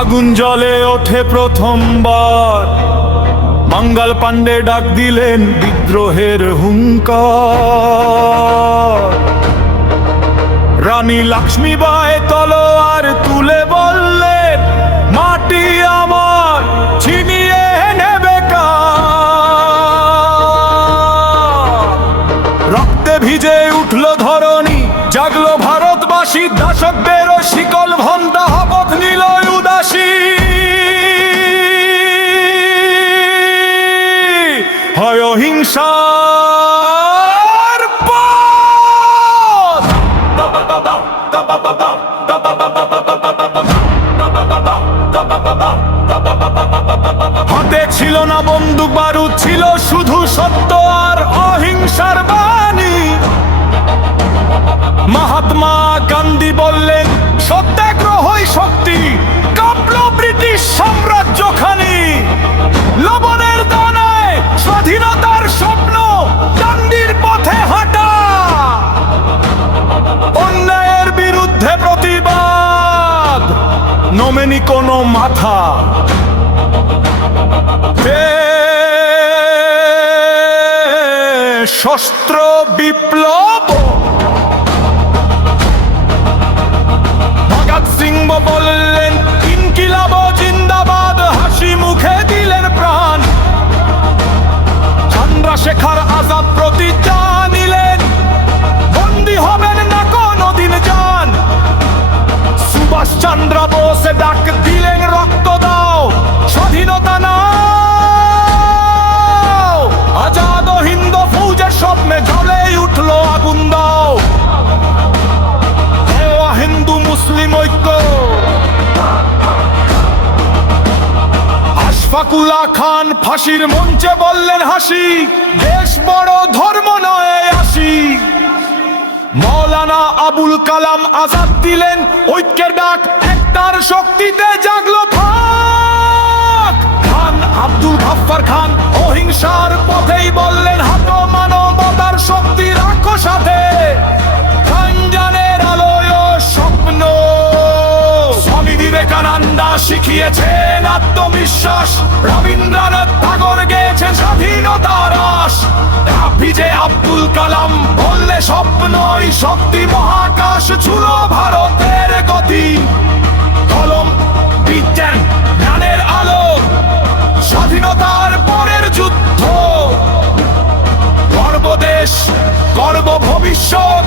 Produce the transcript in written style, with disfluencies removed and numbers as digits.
আগুন জ্বলে ওঠে প্রথমবার, মঙ্গল পাণ্ডে ডাক দিলেন বিদ্রোহের হুঙ্কার। রানী লক্ষ্মীবাঈ তলোয়ার তুলে বললেন, মাটি আমার ছিনিয়ে নেবে কার। রক্তে ভিজে উঠল ধরণী, জাগলো ভারতবাসী, দাসত্বের শিকল ভন্ডা শপথ নিল উদাসী। হয় অহিংসার পথ। হাতে ছিল না বন্দুক বারুদ, ছিল শুধু সত্য আর অহিংসার বাণী। মহাত্মা গান্ধী বললেন, সত্যাগ্রহই শক্তি। কাঁপল ব্রিটিশ সাম্রাজ্যখানি। লবণের দানায় স্বাধীনতার স্বপ্ন, ডান্ডির পথে হাঁটা। অন্যায়ের বিরুদ্ধে প্রতিবাদ, নমেনি কোনো মাথা। শস্ত্র বিপ্লব। ভগৎ সিং বললেন, ইনকিলাব জিন্দাবাদ, হাসি মুখে দিলেন প্রাণ। চন্দ্রশেখর আজাদ প্রতিজ্ঞা নিলেন, বন্দী হবেন না কোনদিন জান। সুভাষ চন্দ্র বোস ডাক দিলেন, রক্ত দাও, স্বাধীনতা নাও। আজাদ হিন্দ ফৌজের স্বপ্নে জ্বলে উঠলো আগুন দাও। হিন্দু মুসলিম ঐক্য। আশফাকুল্লাহ খান ফাঁসির মঞ্চে বললেন, হাসি, দেশ বড় ধর্ম নয় আসি। মৌলানা আবুল কালাম আজাদ দিলেন ঐক্যের ডাক, একতার শক্তিতে জাগলো ভাগ। খান আব্দুল গাফফার খান অহিংসার পথেই বললেন, হাতো মানবতার শক্তি রাখো সাথে। স্বপ্ন স্বামী বিবেকানন্দ শিখিয়েছেন আত্মবিশ্বাস। রবীন্দ্রনাথ ঠাকুর গেয়েছেন স্বাধীনতার আশ। ভিজে আব্দুল কালাম বললে, স্বপ্নই শক্তি। মহাকাশ ছুলো ভারতের গতি। কলম বিজ্ঞান জ্ঞানের আলো, স্বাধীনতার পরের যুদ্ধ। গর্ব দেশ, গর্ব ভবিষ্যৎ।